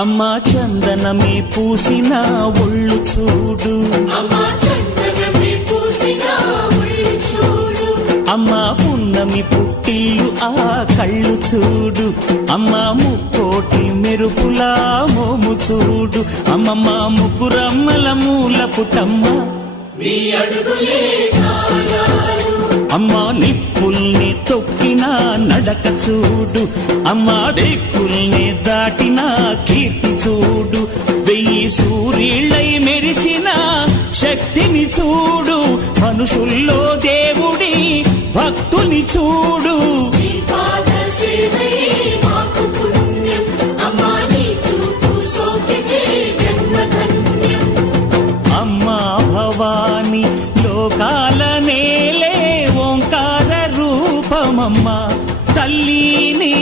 అమ్మా చందనమే పూసిన ఒళ్ళు చూడు, అమ్మా పున్నమి పుట్టిల్లు ఆ కళ్ళు చూడు, అమ్మా ముక్కోటి మెరుపులా మోము చూడు, అమ్మమ్మ ముగ్గురమ్మల మూల పుటమ్మ అమ్మా నిప్పుల్ని తొక్కిన నడక చూడు, అమ్మా దిక్కుల్ని దాటిన కీర్తి చూడు, 1000 సూర్యుళ్ళై మెరిసిన శక్తిని చూడు, మనుషుల్లో దేవుడి భక్తుని చూడు.